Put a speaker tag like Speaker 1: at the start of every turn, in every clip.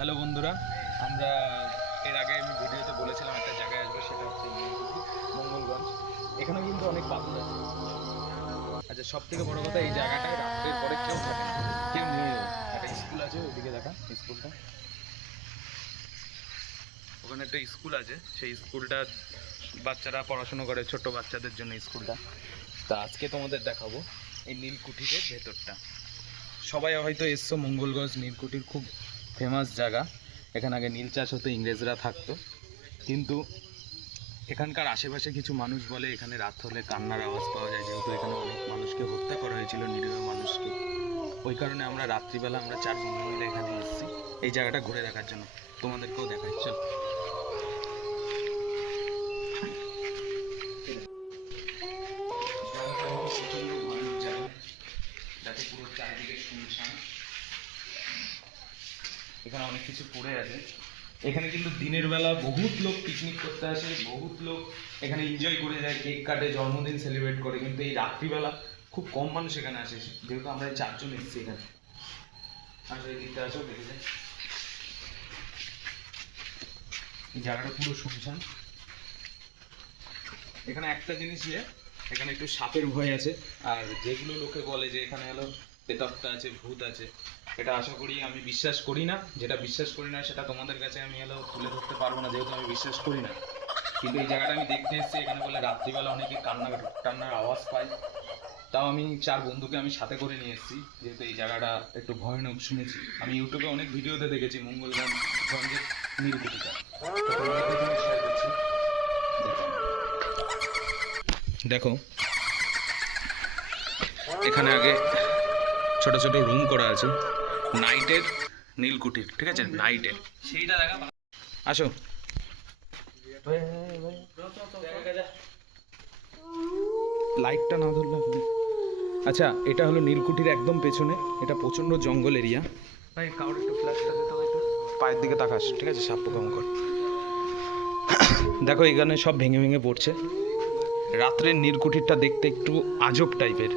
Speaker 1: Hello বন্ধুরা, আমরা এর আগে আমি ভিডিওতে বলেছিলাম একটা জায়গায় আসবে, সেটা হচ্ছে মঙ্গলগঞ্জ। এখানে কিন্তু অনেক পাথর আছে। আচ্ছা সব থেকে বড় কথা, এই জায়গাটায় রাত্রের পরে কেউ থাকে না। কেউ নেই একটা স্কুল আছে, ওইদিকে দেখা স্কুলটা। ওখানে একটা স্কুল আছে, সেই স্কুলটা বাচ্চারা পড়াশুনো করে ছোট বাচ্চাদের জন্য স্কুলটা। তা আজকে তোমাদের দেখাবো এই নীলকুঠির ভেতরটা। সবাই হয়তো এসছো মঙ্গলগঞ্জ নীলকুঠির, খুব ফেমাস জায়গা। এখানে আগে নীল চাষ হতো, ইংরেজরা থাকতো। কিন্তু এখানকার আশেপাশে কিছু মানুষ বলে, এখানে রাত হলে কান্নার আওয়াজ পাওয়া যায়, যেহেতু এখানে অনেক মানুষকে হত্যা করা হয়েছিল, নিরীহ মানুষকে। ওই কারণে আমরা রাত্রিবেলা আমরা চার বন্ধু মিলে এখানে এসেছি। এই জায়গাটা ঘুরে দেখার জন্য। তোমাদেরকেও দেখাই। এখানে অনেক কিছু পড়ে আছে। এখানে কিন্তু দিনের বেলা বহুত লোক পিকনিক করতে আসে, বহুত লোক এখানে এনজয় করে যায় কেক কাটে, জন্মদিন সেলিব্রেট করে, কিন্তু এই রাত্রিবেলা খুব কম মানুষ এখানে আসে। যেহেতু আমরা চারজন এসেছি এখানে। আসো এই দিকটা আসো, দেখে এই জায়গাটা পুরো শুনশান। এখানে একটা জিনিস যে, এখানে একটু সাপের ভয় আছে। আর যেগুলো লোকে বলে যে, এখানে হলো প্রেতাত্মা আছে, ভূত আছে এটা আশা করি আমি বিশ্বাস করি না। যেটা বিশ্বাস করি না, সেটা তোমাদের কাছে আমি হলো তুলে ধরতে পারব না, যেহেতু আমি বিশ্বাস করি না। কিন্তু এই জায়গাটা আমি দেখতে এসেছি, এখানে বলে রাত্রিবেলা অনেকে কান্না টান্নার আওয়াজ পায়। তাও আমি চার বন্ধুকে আমি সাথে করে নিয়ে এসেছি, যেহেতু এই জায়গাটা একটু ভয়ানক শুনেছি। আমি ইউটিউবে অনেক ভিডিওতে দেখেছি মঙ্গলগঞ্জ গঞ্জের। দেখো। এখানে আগে ছোট ছোট রুম করা আছে। নাইটের নীলকুঠির ঠিক আছে? নাইটের
Speaker 2: সেইটা দেখা
Speaker 1: আসো। লাইটটা না ধরলে আচ্ছা এটা হলো নীলকুঠির একদম পেছনে। এটা প্রচণ্ড জঙ্গল এরিয়া
Speaker 2: ভাই কাউর একটু ফ্ল্যাশটা দিতে
Speaker 1: পায়ের দিকে তাকাস ঠিক আছে? সাপ পোকামাকড় দেখো এখানে সব ভেঙে ভেঙে পড়ছে। রাত্রের নীলকুঠিরটা দেখতে একটু আজব টাইপের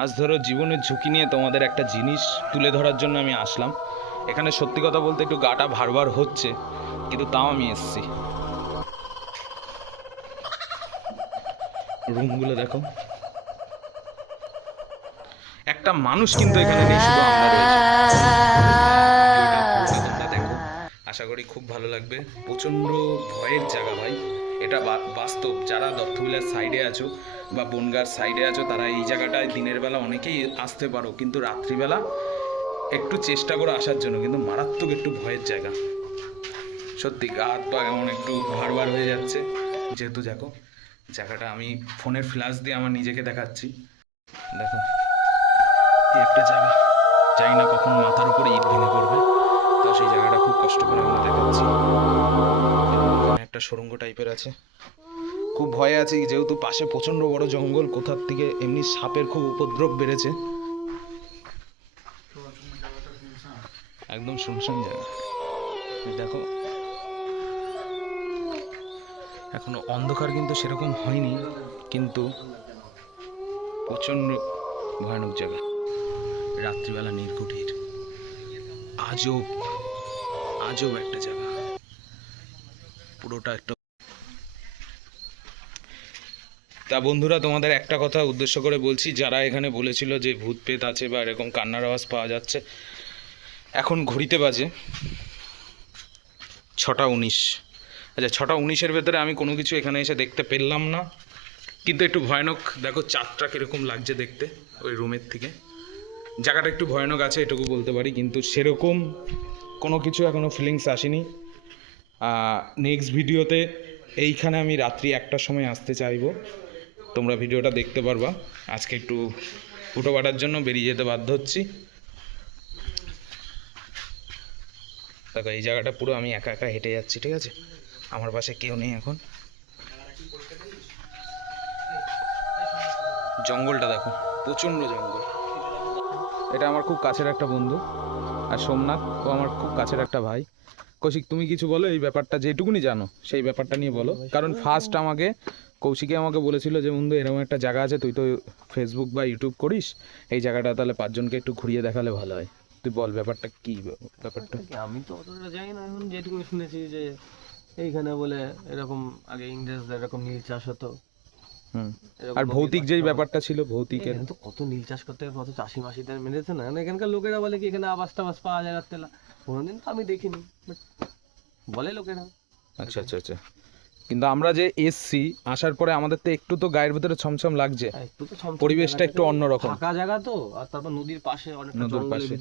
Speaker 1: আজ ধরো জীবনের ঝুঁকি নিয়ে তোমাদের একটা জিনিস তুলে ধরার জন্য আমি আসলাম। এখানে সত্যি কথা বলতে একটু গাটা ভারবার হচ্ছে, কিন্তু তাও আমি এসছি। রুমগুলো দেখো। একটা মানুষ কিন্তু এখানে নেই দেখো। আশা করি খুব ভালো লাগবে। প্রচণ্ড ভয়ের জায়গা ভাই। এটা বাস্তব, যারা দত্তবিলার সাইডে আছো বা বনগার সাইডে আছো, তারা এই জায়গাটায় দিনের বেলা অনেকেই আসতে পারো, কিন্তু রাত্রিবেলা একটু চেষ্টা করে আসার জন্য, কিন্তু মারাত্মক একটু ভয়ের জায়গা। সত্যি গা হাত পা এমন একটু ভারবার হয়ে যাচ্ছে। যেহেতু দেখো, জায়গাটা আমি ফোনের ফ্ল্যাশ দিয়ে আমার নিজেকে দেখাচ্ছি। দেখো একটা জায়গা। জানি না কখন মাথার উপরে ইট ভেঙে পড়বে, তো সেই জায়গাটা খুব কষ্ট করে আমরা দেখাচ্ছি। একটা সুরঙ্গ টাইপের আছে। খুব ভয়ে আছি যেহেতু পাশে প্রচণ্ড বড় জঙ্গল, কোথার থেকে এমনি সাপের খুব উপদ্রব বেড়েছে। একদম শুনশান জায়গা। দেখো, এখনও অন্ধকার কিন্তু সেরকম হয়নি, কিন্তু প্রচণ্ড ভয়ানক জায়গা। রাত্রিবেলা নীলকুঠির আজব আজব একটা জায়গা। পুরোটা একটা তা বন্ধুরা, তোমাদের একটা কথা উদ্দেশ্য করে বলছি, যারা এখানে বলেছিল যে ভূত পেত আছে বা এরকম কান্নার আওয়াজ পাওয়া যাচ্ছে, এখন ঘড়িতে বাজে ছটা উনিশ। আচ্ছা ছটা উনিশের ভেতরে আমি কোনো কিছু এখানে এসে দেখতে পেলাম না, কিন্তু একটু ভয়ানক, দেখো চাঁদটা কীরকম লাগছে দেখতে ওই রুমের থেকে। জায়গাটা একটু ভয়ানক আছে, এটুকু বলতে পারি, কিন্তু সেরকম কোনো কিছু এখনও ফিলিংস আসেনি। নেক্সট ভিডিওতে এইখানে আমি রাত্রি একটার সময় আসতে চাইব। তোমরা ভিডিওটা দেখতে পারবা। আজকে একটু ফুটো কাটার জন্য বেরিয়ে যেতে বাধ্য হচ্ছি। দেখো, এই জায়গাটা পুরো আমি একা একা হেঁটে যাচ্ছি, ঠিক আছে? আমার পাশে কেউ নেই এখন। জঙ্গলটা দেখো, প্রচণ্ড জঙ্গল। এটা আমার খুব কাছের একটা বন্ধু আর সোমনাথ। ও আমার খুব কাছের একটা ভাই। কৌশিক, তুমি কিছু বলো এই ব্যাপারটা, যেটুকুনি জানো, সেই ব্যাপারটা নিয়ে বলো। কারণ ফার্স্ট আমাকে কৌশিকে আমাকে বলেছিল যে বন্ধু এরকম একটা জায়গা আছে তুই তো ফেসবুক বা ইউটিউব করিস এই জায়গাটা তাহলে পাঁচজনকে একটু ঘুরিয়ে দেখালে ভালো হয়। তুই বল ব্যাপারটা কি ব্যাপারটা?
Speaker 2: আমি তো অতটা জানি না এখন যেটুকু শুনেছি যে এইখানে বলে এরকম আগে ইংরেজদের এরকম নীল চাষ হতো।
Speaker 1: আর ভৌতিক যেই ব্যাপারটা ছিল ভৌতিকের।
Speaker 2: তো কত নীল চাষ করতে কত চাষি মাসিদের মেরেছে না? এখানকার লোকেরা বলে কি এখানে আবাস টাবাস পাওয়া যায় রাত্রেলা কোনোদিন তো আমি দেখিনি বলে লোকেরা।
Speaker 1: আচ্ছা আচ্ছা আচ্ছা। কিন্তু আমরা যে এসছি আসার পরে আমাদের তো একটু তো গায়ের ভিতরে ছমছম লাগছে।
Speaker 2: হ্যাঁ, একটু তো
Speaker 1: পরিবেশটা একটু অন্যরকম।
Speaker 2: ফাঁকা জায়গা তো আর তারপর নদীর পাশে অনেকটা
Speaker 1: নদীর পাশে।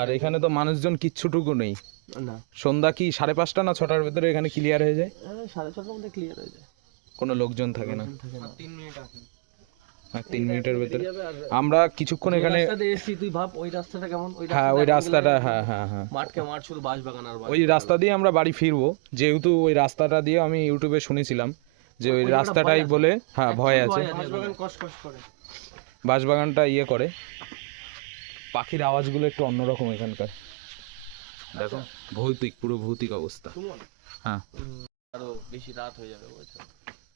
Speaker 1: আর এখানে তো মানুষজন কিচ্ছুটুকু নেই।
Speaker 2: না।
Speaker 1: সন্ধ্যা কি সাড়ে পাঁচটা না ছটার ভিতরে এখানে ক্লিয়ার হয়ে যায়?
Speaker 2: সাড়ে ছটার মধ্যে ক্লিয়ার হয়ে যায়।
Speaker 1: কোনো লোকজন থাকে না।
Speaker 2: থাকে না। তিন মিনিট আছে।
Speaker 1: আর তিন মিনিটের ভিতরে। আমরা কিছুক্ষণ এখানে
Speaker 2: এসছি তুই ভাব ওই রাস্তাটা কেমন?
Speaker 1: হ্যাঁ ওই
Speaker 2: রাস্তাটা
Speaker 1: হ্যাঁ হ্যাঁ হ্যাঁ।
Speaker 2: মাঠকে মাঠ শুধু বাঁশ বাগান আর
Speaker 1: ওই রাস্তা দিয়ে আমরা বাড়ি ফিরবো। যেহেতু ওই রাস্তাটা দিয়ে আমি ইউটিউবে শুনেছিলাম যে ওই রাস্তাটাই বলে হ্যাঁ ভয় আছে।
Speaker 2: বাঁশ বাগান কস কস করে।
Speaker 1: বাঁশবাগানটা ইয়ে করে। পাখির আওয়াজগুলো একটু অন্যরকম এখানকার। দেখো ভৌতিক পুরো ভৌতিক অবস্থা। হ্যাঁ।
Speaker 2: আরও বেশি রাত হয়ে যাবে বুঝছ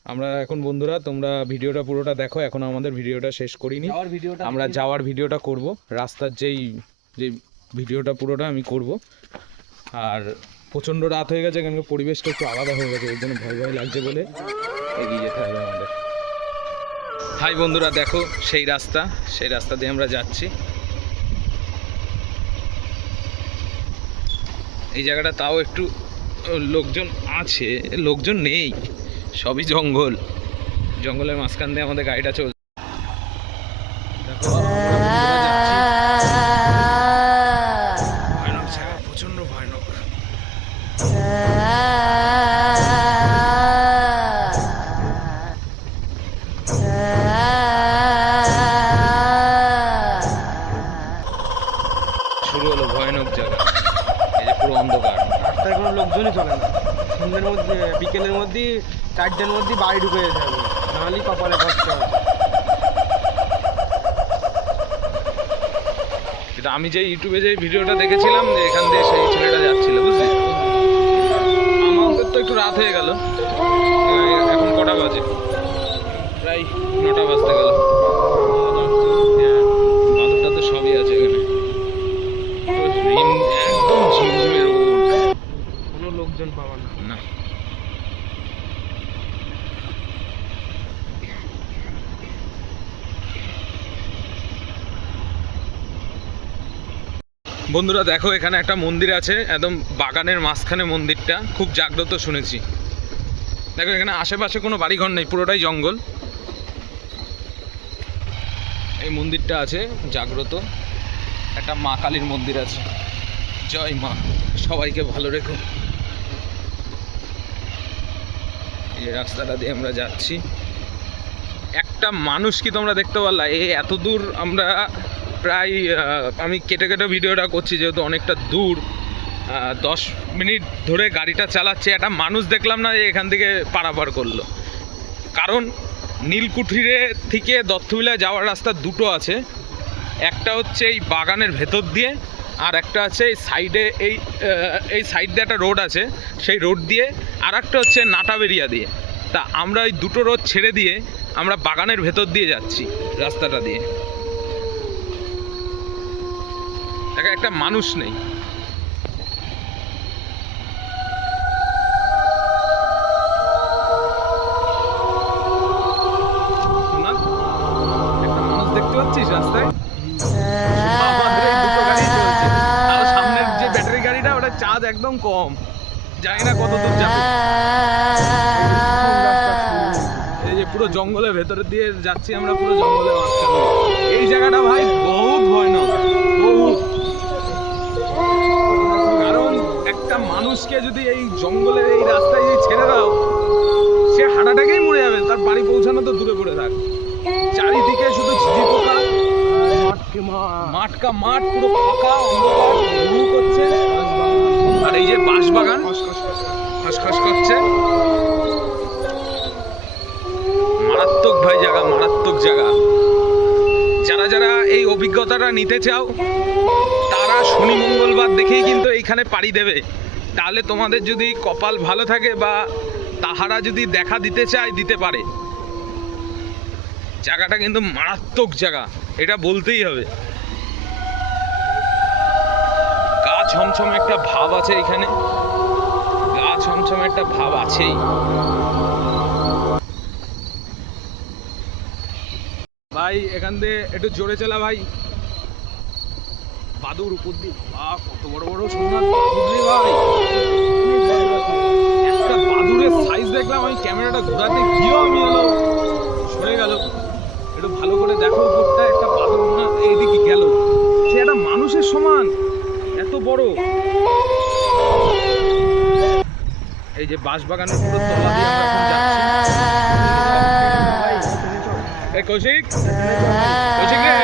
Speaker 1: আমরা এখন বন্ধুরা তোমরা ভিডিওটা পুরোটা দেখো এখন আমাদের ভিডিওটা শেষ করিনি। আমরা যাওয়ার ভিডিওটা করব রাস্তার যেই যে ভিডিওটা পুরোটা আমি করব। আর প্রচণ্ড রাত হয়ে গেছে এখানকার পরিবেশটা একটু আলাদা হয়ে গেছে ওই জন্য ভয় ভয় লাগছে বলে এগিয়ে যেতে হবে আমাদের। হাই বন্ধুরা দেখো সেই রাস্তা সেই রাস্তা দিয়ে আমরা যাচ্ছি। এই জায়গাটা তাও একটু লোকজন আছে লোকজন নেই। সবই জঙ্গল। জঙ্গলের মাঝখান দিয়ে আমাদের গাড়িটা চলছে। প্রচণ্ড ভয়ানক শুরু হলো ভয়ানক
Speaker 2: লোকজনই চলে না। সন্ধ্যের মধ্যে, বিকেলের মধ্যে চারটের মধ্যে বাড়ি ঢুকে যেতে হবে। নাহলে কপালে কষ্ট হবে।
Speaker 1: এটা আমি যে ইউটিউবে যে ভিডিওটা দেখেছিলাম, যে এখান দিয়ে সেই ছেলেটা যাচ্ছিল, বুঝলি? আমাদের তো একটু রাত হয়ে গেল। এখন কটা বাজে? প্রায় নটা বাজতে গেল। বাদরটা তো সবই আছে এখানে। একদম
Speaker 2: কোনো লোকজন পাওয়া না।
Speaker 1: না। বন্ধুরা, দেখো এখানে একটা মন্দির আছে, একদম বাগানের মাঝখানে মন্দিরটা। খুব জাগ্রত শুনেছি। দেখো, এখানে আশেপাশে কোনো বাড়িঘর নেই, পুরোটাই জঙ্গল। এই মন্দিরটা আছে, জাগ্রত। একটা মা কালীর মন্দির আছে। জয় মা, সবাইকে ভালো রেখো। এই রাস্তাটা দিয়ে আমরা যাচ্ছি। একটা মানুষ কি তোমরা দেখতে পারলা? এই এত দূর আমরা প্রায় আমি কেটে কেটে ভিডিওটা করছি যেহেতু অনেকটা দূর। দশ মিনিট ধরে গাড়িটা চালাচ্ছে, একটা মানুষ দেখলাম না যে এখান থেকে পারাপার করল। কারণ নীলকুঠিরে থেকে দত্তবিলা যাওয়ার রাস্তা দুটো আছে। একটা হচ্ছে এই বাগানের ভেতর দিয়ে, আর একটা আছে এই সাইডে, এই এই সাইড দিয়ে একটা রোড আছে, সেই রোড দিয়ে, আর একটা হচ্ছে নাটাবেরিয়া দিয়ে। তা আমরা এই দুটো রোড ছেড়ে দিয়ে আমরা বাগানের ভেতর দিয়ে যাচ্ছি, রাস্তাটা দিয়ে দেখো একটা মানুষ নেই। সামনের যে ব্যাটারি গাড়িটা ওটা চার্জ একদম কম। জানি না কত দূর যাবে। এই যে পুরো জঙ্গলের ভেতরে দিয়ে যাচ্ছি আমরা পুরো জঙ্গলের মাঝখানে। এই জায়গাটা ভাই বহুত ভয়ানক বহুত কারণ একটা মানুষকে যদি এই জঙ্গলের এই রাস্তায় যদি ছেড়ে দাও সে হাঁটাটাকেই মরে যাবে, তার বাড়ি পৌঁছানো তো দূরে পড়ে থাক। চারিদিকে শুধু ঝিঝি পোকা,
Speaker 2: মাঠকে মা
Speaker 1: মাঠকা মাঠ, পুরো ফাঁকা অন্ধকার করছে। আর এই যে বাঁশ বাগান খসখস করছে। মারাত্মক ভাই জায়গা, মারাত্মক জায়গা। যারা যারা এই অভিজ্ঞতাটা নিতে চাও, তারা শনি মঙ্গলবার দেখেই কিন্তু এইখানে পাড়ি দেবে। তাহলে তোমাদের যদি কপাল ভালো থাকে বা তাহারা যদি দেখা দিতে চায়, দিতে পারে। জায়গাটা কিন্তু মারাত্মক জায়গা, এটা বলতেই হবে। গা ছমছম একটা ভাব আছে এখানে। গা ছমছম একটা ভাব আছেই। ভাই, এখান দিয়ে একটু জোরে চালা ভাই। বাদুর উপর দিয়ে বাহ কত বড় বড় সোনার একটা বাদুরের সাইজ দেখলাম, আমি ক্যামেরাটা ঘোরাতে গিয়েও আমি এলো। সরে গেল একটু ভালো করে দেখো, উপরটা একটা বাদুর না, এইদিকে গেল। সে একটা মানুষের সমান, এত বড়। এই যে বাঁশবাগানের পুরো তলা দিয়ে আমরা এখন যাচ্ছি। কৌশিক কৌশিক রে।